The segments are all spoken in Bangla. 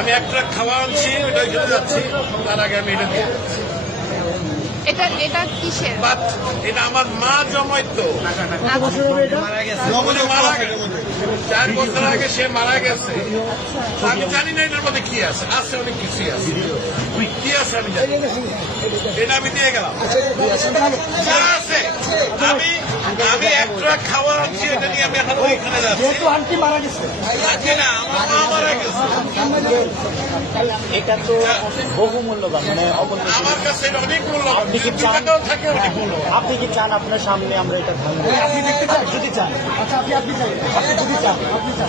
আমি একটা খাওয়া আনছি, ওটা ওইখানে যাচ্ছি, তার আগে আমি এটা দিয়ে এটা কিসের? বাট এটা আমার মা জমাইতো, মারা গেছে 4 বছর আগে, সে মারা গেছে। আমি জানি না এটার মধ্যে কি আছে, আছে অনেক কিছুই আছে, কি আছে আমি জানি, এটা আমি দিয়ে গেলাম। যা আছে আমি একটা খাওয়া আনছি, এটা নিয়ে আমি এখন ওইখানে যাচ্ছি। আন্টি মারা গেছে, আজকে না, আমার মা মারা গেছে। এটা তো বহু মূল্যবান, মানে আমার কাছে এটা অনেক মূল্যবান, টাকাও থাকে অনেক মূল্যবান। আপনি কি চান আপনার সামনে আমরা এটা ধারণ করি? আপনি দেখতে চান? যদি চান, আচ্ছা আপনি চান, আপনি যদি চান, আপনি চান,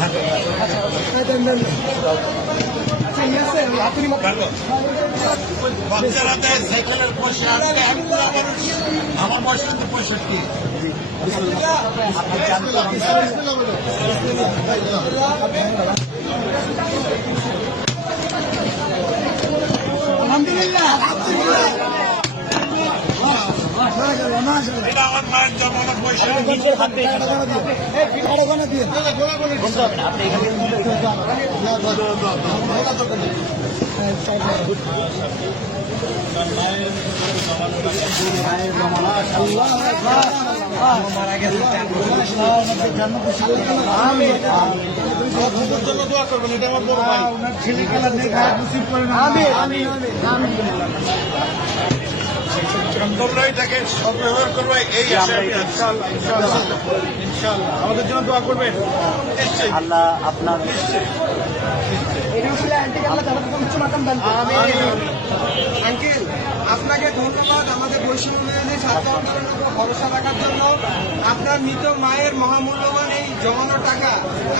বাচ্চারা দেয় সাইকেলের পয়সা, আমি পুরো মানুষ, আমার বয়স কিন্তু 65। এটা আমার মায়ের জন্মানোর পয়সা। নিজের হাতে বলতে হবে না, আপনি এখানে মারা গেছে। জন্য দোয়া করবেন, এটা আমার বড় ভাই। তোমরা এটাকে সদ্ব্যবহার করবে, এই আশায় আমি আছি। ইনশাআল্লাহ আমাদের জন্য দোয়া করবেন। আল্লাহ আপনার আঙ্কেল, আপনাকে ধন্যবাদ আমাদের বৈষম্য বিরোধী ছাত্র আন্দোলনের উপর ভরসা রাখার জন্য। আপনার মৃত মায়ের মহামূল্যবান এই জমানো টাকা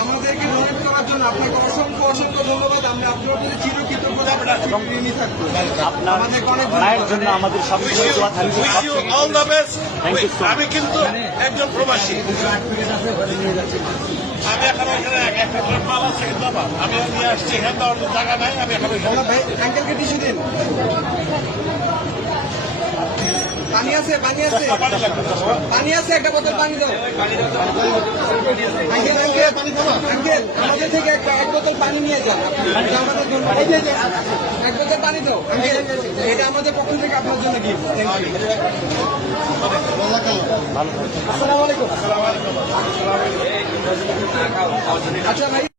আমাদেরকে ডোনেট করার জন্য আপনাকে অসংখ্য অসংখ্য ধন্যবাদ। আমরা আপনার প্রতি চিরকৃতজ্ঞতা ঋণী থাকবো। আপনার মায়ের জন্য আমাদের সবচেয়ে দোয়া থাকবে। Wish you all the best. Thank you so much. আমি কিন্তু একজন প্রবাসী, আমি এখন ওইখানে একটা মাল আছে কিন্তু আমার, আমি নিয়ে আসছি, এখানে দেওয়ার জায়গা নাই, আমি এখন ওইখানে। আঙ্কেলকে টিস্যু দিন। পানি আছে, পানি আছে, পানি আছে, একটা বোতল পানি দাও। আঙ্কেল আঙ্কেল আঙ্কেল আমাদের থেকে এক বোতল পানি নিয়ে যান। এটা আমাদের জন্য, এক বোতল পানি দাও আঙ্কেল, এটা আমাদের পক্ষ থেকে আপনার জন্য গিফট। আসসালামু আলাইকুম। আচ্ছা ভাই।